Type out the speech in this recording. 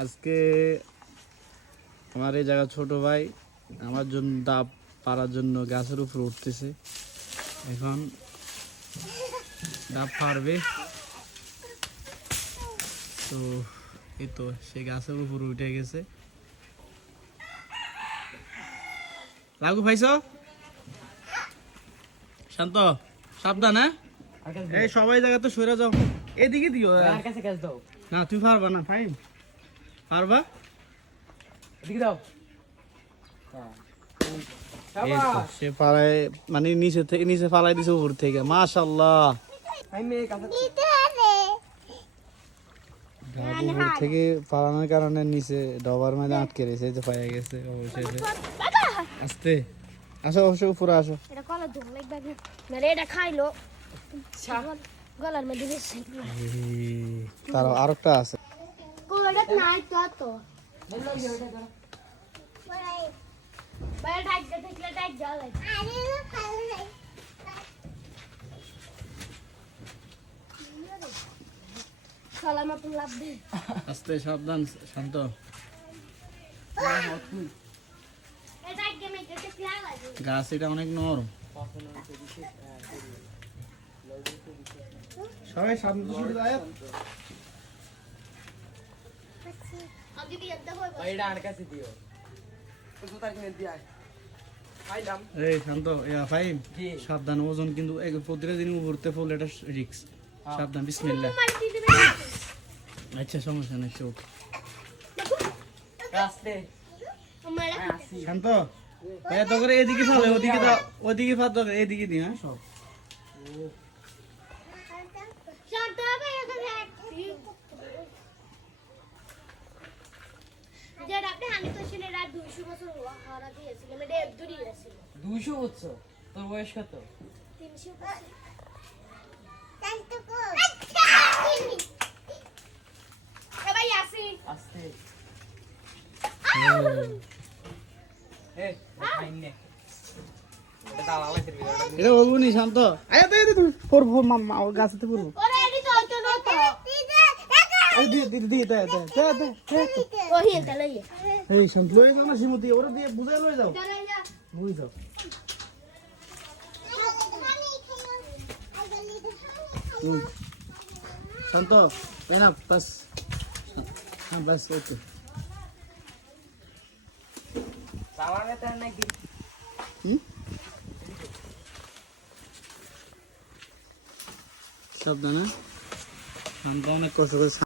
আজকে আমার এই জায়গা ছোট ভাই আমার জন্য ডাব পাড়ার জন্য গাছের উপর উঠতেছে। এখন ডাব পারবে তো এই তো সে গাছের উপর উঠে গেছে। লাগু পাইছ শান্ত, সাবধান হ্যাঁ। এই সবাই জায়গা তো সরে যাও, এদিকে দিও। না তুমি পারবা না, ফাইন পারবা, এদিকে দাও। সে পাড়ায় মানে নিচে থেকে নিচে ফালাই দিছে উপর থেকে। মাশাআল্লাহ উপর থেকে ফালানোর কারণে নিচে ডবার মধ্যে আটকে রয়েছে, এই তো পাইয়া গেছে অবশেষে। আস্তে আসো, অবশ্য উপরে আসো। এটা কলা ধুম লাগবে না রে, এটা খাইলো গলার মধ্যে বেশি। তার আরেকটা আছে, কোলাটা নাই তো তো বাইরে ডাইতে থেকে ডাইত জ্বালাই। আরে না খাইলো নাই সালামত লাভ দে। আস্তে সাবধান শান্ত। গাছ এটা অনেক নরম। সবাই সামনে শুরু যায়। এই শান্ত, ফাইম সাবধান, ওজন কিন্তু প্রতিটা দিন উঠতে ফুল, এটা রিক্স। সাবধান, বিসমিল্লাহ। আচ্ছা সমস্যা নেই, চোখ শান্ত। এত করে এদিকে ফেলে, ওদিকে দাও, ওদিকে ফাত দাও, এদিকে দিই। হ্যাঁ সব তোর বয়স কত? এটা বলবো নি শান্ত। পড়বো মামা, ওর গাছেতে পড়বো। এই শান্ত লয়ে যাও না, শ্রীমতী ওরা দিয়ে বুঝাই লয়ে যাও, বুঝ যাও। শান্ত না বাস, হ্যাঁ বাস, ওকে। সাবধানে, শান্ত অনেক কষ্ট করে